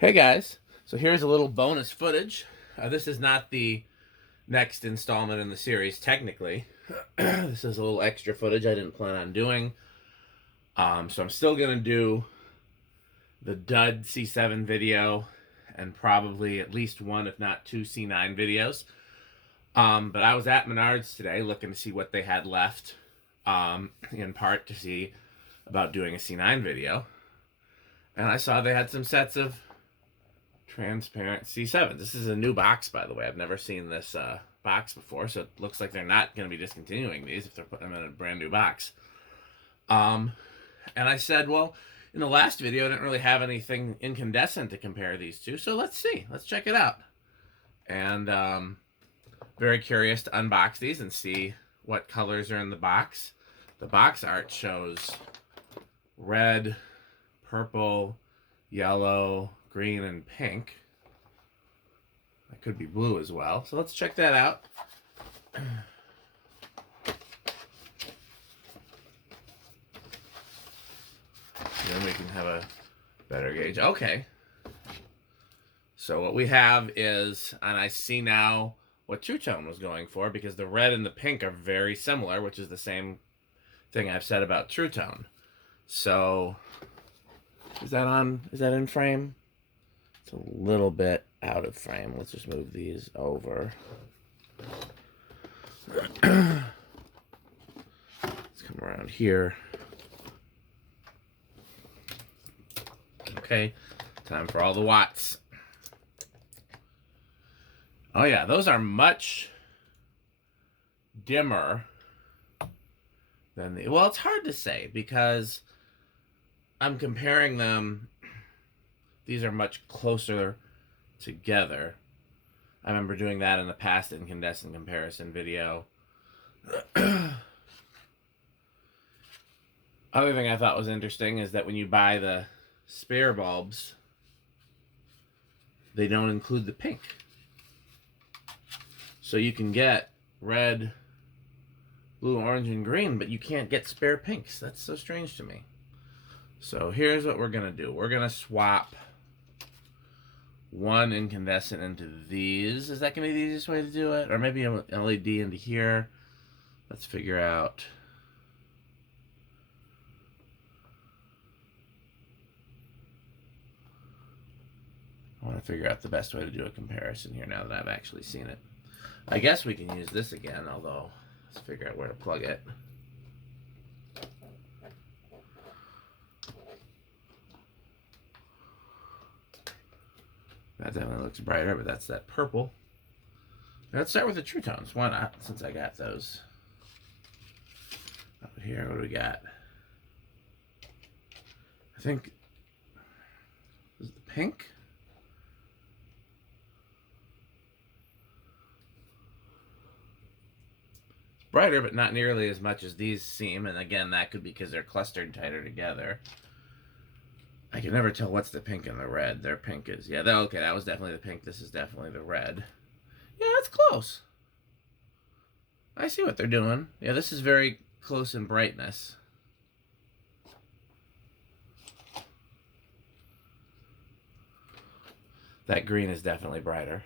Hey guys, so here's a little bonus footage. This is not the next installment in the series, technically. This is a little extra footage I didn't plan on doing. So I'm still going to do the dud C7 video and probably at least one, if not two C9 videos. But I was at Menards today looking to see what they had left, in part to see about doing a C9 video. And I saw they had some sets of transparent C7. This is a new box, by the way. I've never seen this box before, so it looks like they're not going to be discontinuing these if they're putting them in a brand new box. And I said, well, in the last video, I didn't really have anything incandescent to compare these to, so let's see. Let's check it out. And very curious to unbox these and see what colors are in the box. The box art shows red, purple, yellow, green, and pink. That could be blue as well. So let's check that out. Then we can have a better gauge. Okay. So what we have is, and I see now what Tru-Tone was going for, because the red and the pink are very similar, which is the same thing I've said about Tru-Tone. So is that on? Is that in frame? It's a little bit out of frame. Let's just move these over. Let's come around here. Okay, time for all the watts. Oh yeah, those are much dimmer than the... Well, it's hard to say because I'm comparing them. These are much closer together. I remember doing that in the past incandescent comparison video. Other thing I thought was interesting is that when you buy the spare bulbs, they don't include the pink. So you can get red, blue, orange, and green, but you can't get spare pinks. That's so strange to me. So here's what we're going to do. We're going to swap one incandescent into these. Is that going to be the easiest way to do it? Or maybe an LED into here. Let's figure out. I want to figure out the best way to do a comparison here now that I've actually seen it. I guess we can use this again, although let's figure out where to plug it. That definitely looks brighter, but that's that purple. Let's start with the Tru-Tones. Why not, since I got those. Over here, what do we got? I think... Is it the pink? It's brighter, but not nearly as much as these seem. And again, that could be because they're clustered tighter together. I can never tell what's the pink and the red. Their pink is... Yeah, okay, that was definitely the pink. This is definitely the red. Yeah, that's close. I see what they're doing. Yeah, this is very close in brightness. That green is definitely brighter.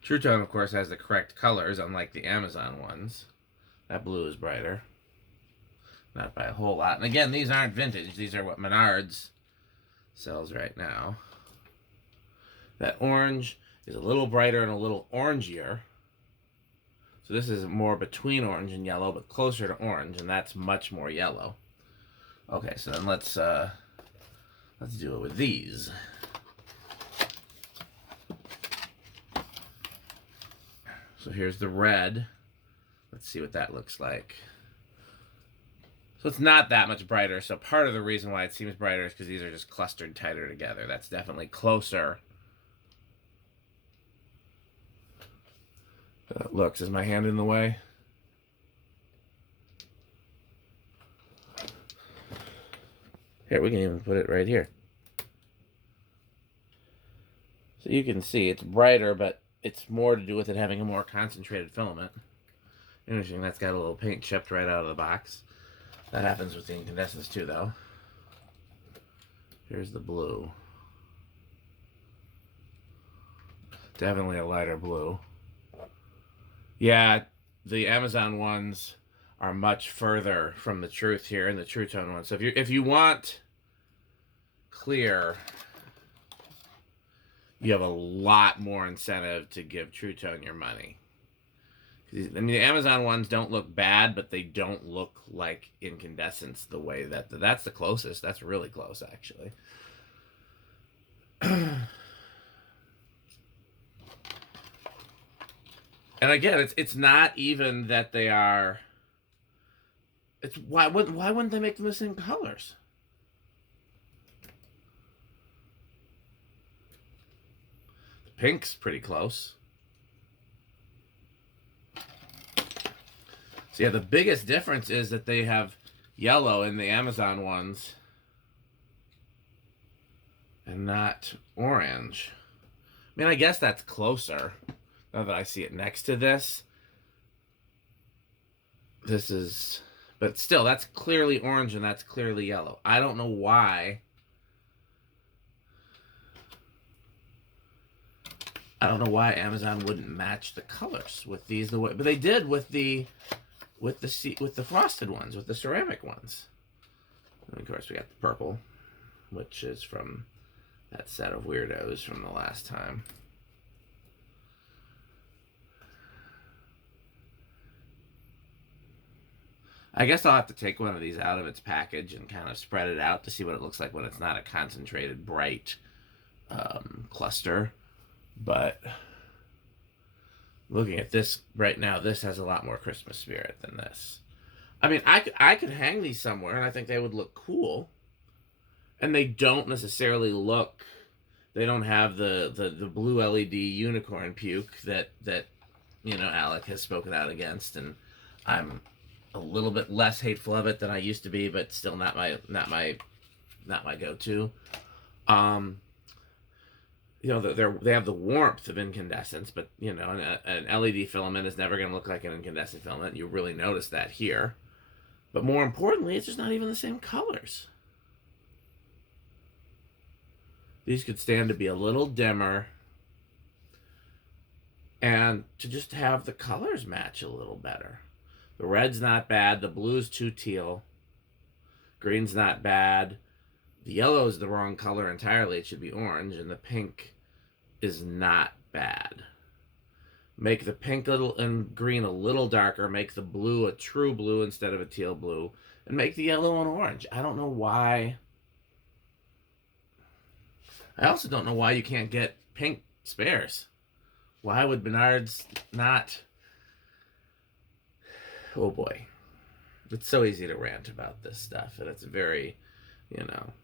Tru-Tone, of course, has the correct colors, unlike the Amazon ones. That blue is brighter. Not by a whole lot. And again, these aren't vintage. These are what Menards sells right now. That orange is a little brighter and a little orangier. So this is more between orange and yellow, but closer to orange, and that's much more yellow. Okay, so then let's do it with these. So here's the red. Let's see what that looks like. So it's not that much brighter. So part of the reason why it seems brighter is because these are just clustered tighter together. That's definitely closer. Looks, is my hand in the way? Here, we can even put it right here. So you can see it's brighter, but it's more to do with it having a more concentrated filament. Interesting, that's got a little paint chipped right out of the box. That happens with the incandescents too, though. Here's the blue. Definitely a lighter blue. Yeah, the Amazon ones are much further from the truth here in the Tru-Tone one. So if you want clear, you have a lot more incentive to give Tru-Tone your money. I mean, the Amazon ones don't look bad, but they don't look like incandescents the way that's the closest. That's really close, actually. And again, it's not even that they are. It's why wouldn't they make them the same colors? The pink's pretty close. So yeah, the biggest difference is that they have yellow in the Amazon ones and not orange. I mean, I guess that's closer. Now that I see it next to this. This is... But still, that's clearly orange and that's clearly yellow. I don't know why. I don't know why Amazon wouldn't match the colors with these the way, but they did with the frosted ones, with the ceramic ones. And of course, we got the purple, which is from that set of weirdos from the last time. I guess I'll have to take one of these out of its package and kind of spread it out to see what it looks like when it's not a concentrated, bright cluster. But looking at this right now, this has a lot more Christmas spirit than this. I mean, I could hang these somewhere, and I think they would look cool. And they don't necessarily look... They don't have the blue LED unicorn puke that you know, Alec has spoken out against, and I'm a little bit less hateful of it than I used to be, but still not my go-to. You know, they have the warmth of incandescence, but you know, an LED filament is never going to look like an incandescent filament. You really notice that here. But more importantly, it's just not even the same colors. These could stand to be a little dimmer and to just have the colors match a little better. The red's not bad. The blue's too teal. Green's not bad. The yellow is the wrong color entirely. It should be orange. And the pink is not bad. Make the pink and green a little darker. Make the blue a true blue instead of a teal blue. And make the yellow an orange. I don't know why. I also don't know why you can't get pink spares. Why would Menards not... Oh boy. It's so easy to rant about this stuff, and it's very, you know...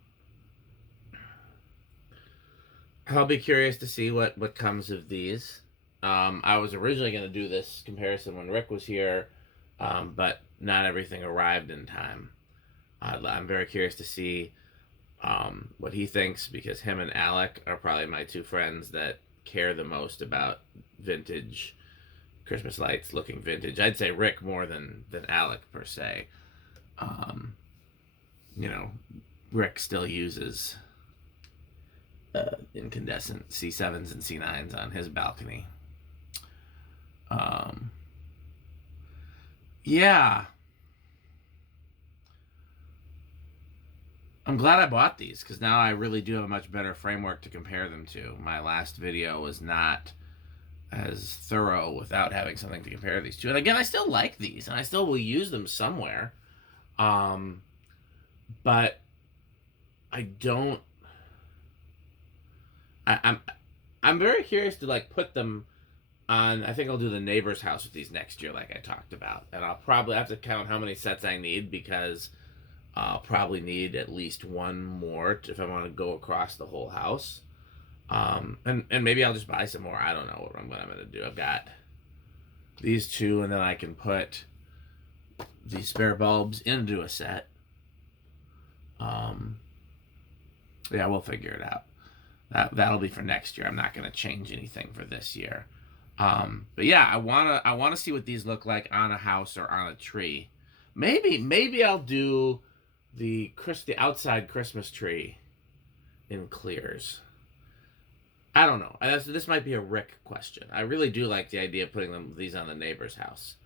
I'll be curious to see what comes of these. I was originally going to do this comparison when Rick was here, but not everything arrived in time. I'm very curious to see what he thinks, because him and Alec are probably my two friends that care the most about vintage Christmas lights looking vintage. I'd say Rick more than Alec per se. You know, Rick still uses incandescent C7s and C9s on his balcony. Yeah. I'm glad I bought these, because now I really do have a much better framework to compare them to. My last video was not as thorough without having something to compare these to. And again, I still like these, and I still will use them somewhere. But I don't... I'm very curious to like put them on... I think I'll do the neighbor's house with these next year, like I talked about. And I'll probably have to count how many sets I need, because I'll probably need at least one more if I want to go across the whole house. And maybe I'll just buy some more. I don't know what I'm going to do. I've got these two, and then I can put these spare bulbs into a set. Yeah, we'll figure it out. That'll be for next year. I'm not going to change anything for this year. But yeah, I wanna see what these look like on a house or on a tree. Maybe I'll do the outside Christmas tree in clears? I don't know. This might be a Rick question. I really do like the idea of putting these on the neighbor's house.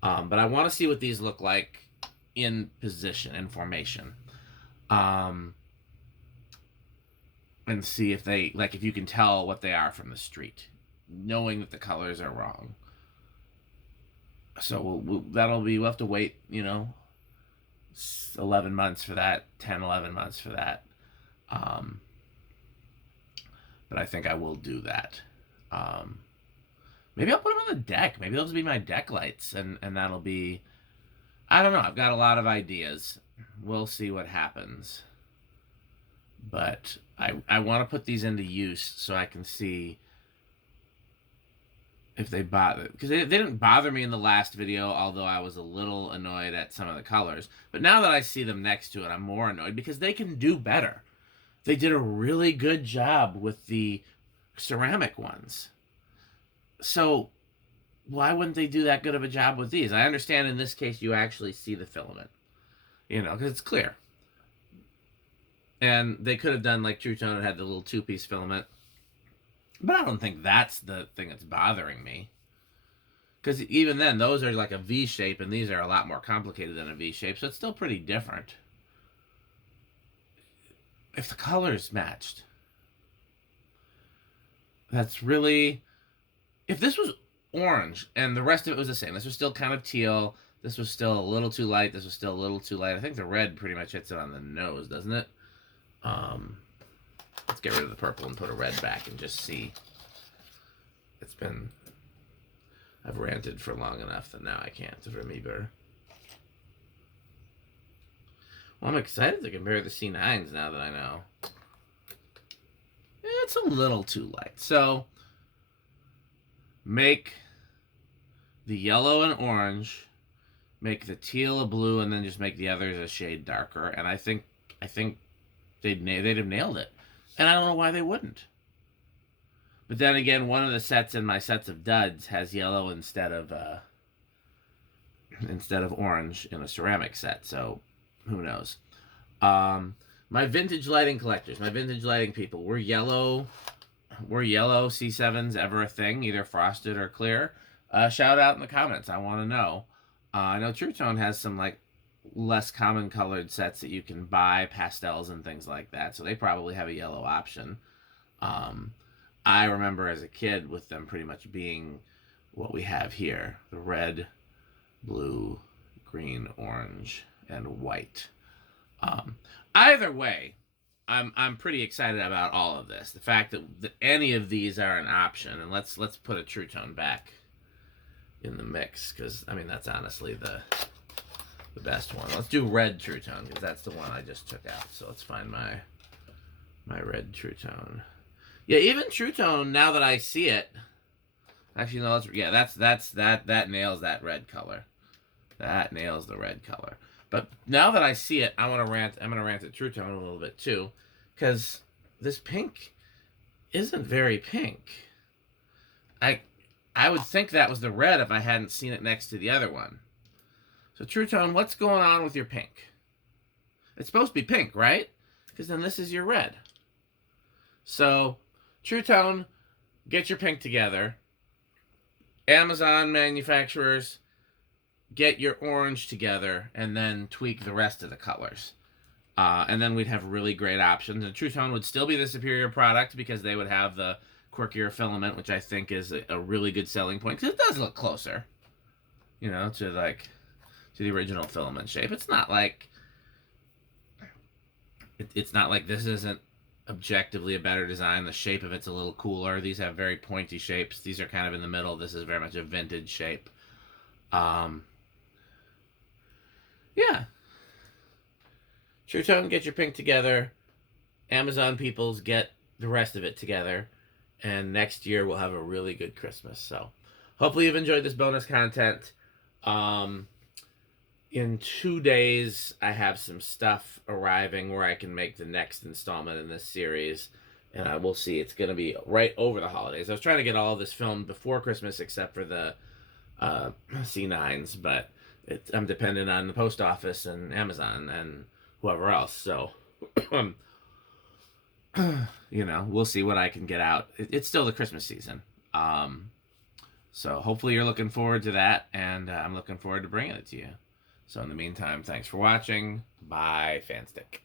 But I want to see what these look like in position, in formation. And see if they, like, if you can tell what they are from the street, knowing that the colors are wrong. So we'll have to wait, 11 months for that, 10, 11 months for that. But I think I will do that. Maybe I'll put them on the deck. Maybe those will be my deck lights, and that'll be, I don't know. I've got a lot of ideas. We'll see what happens. But I want to put these into use so I can see if they bother. Because they didn't bother me in the last video, although I was a little annoyed at some of the colors. But now that I see them next to it, I'm more annoyed because they can do better. They did a really good job with the ceramic ones. So why wouldn't they do that good of a job with these? I understand in this case you actually see the filament, because it's clear. And they could have done like Tru-Tone and had the little two-piece filament. But I don't think that's the thing that's bothering me. Because even then, those are like a V shape, and these are a lot more complicated than a V shape, so it's still pretty different. If the colors matched, that's really... If this was orange and the rest of it was the same, this was still kind of teal, this was still a little too light, this was still a little too light. I think the red pretty much hits it on the nose, doesn't it? Let's get rid of the purple and put a red back and just see. I've ranted for long enough that now I can't remember. Well, I'm excited to compare the C9s now that I know. It's a little too light. So, make the yellow and orange, make the teal a blue, and then just make the others a shade darker. And I think they'd have nailed it. And I don't know why they wouldn't. But then again, one of the sets in my sets of duds has yellow instead of orange in a ceramic set. So who knows? My vintage lighting collectors, my vintage lighting people, were yellow C7s ever a thing, either frosted or clear? Shout out in the comments. I want to know. I know Tru-Tone has some like less common colored sets that you can buy, pastels and things like that, so they probably have a yellow option. I remember as a kid with them pretty much being what we have here: the red, blue, green, orange, and white. Either way, I'm pretty excited about all of this. The fact that any of these are an option, and let's put a Tru-Tone back in the mix, because I mean that's honestly the best one. Let's do red Tru-Tone, because that's the one I just took out. So let's find my red Tru-Tone. Yeah, even Tru-Tone, now that I see it, actually no, that nails that red color. That nails the red color. But now that I see it, I'm gonna rant at Tru-Tone a little bit too, because this pink isn't very pink. I would think that was the red if I hadn't seen it next to the other one. So Tru-Tone, what's going on with your pink? It's supposed to be pink, right? Because then this is your red. So Tru-Tone, get your pink together. Amazon manufacturers, get your orange together, and then tweak the rest of the colors. And then we'd have really great options. And Tru-Tone would still be the superior product because they would have the quirkier filament, which I think is a really good selling point, because it does look closer, to the original filament shape. It's not like this isn't objectively a better design. The shape of it's a little cooler. These have very pointy shapes. These are kind of in the middle. This is very much a vintage shape. Yeah. Tru-Tone, get your pink together. Amazon peoples, get the rest of it together. And next year we'll have a really good Christmas. So hopefully you've enjoyed this bonus content. In 2 days, I have some stuff arriving where I can make the next installment in this series. And we'll see. It's going to be right over the holidays. I was trying to get all of this filmed before Christmas except for the C9s. But I'm dependent on the post office and Amazon and whoever else. So You know, we'll see what I can get out. It's still the Christmas season. So hopefully you're looking forward to that, and I'm looking forward to bringing it to you. So in the meantime, thanks for watching. Bye, Fanstick.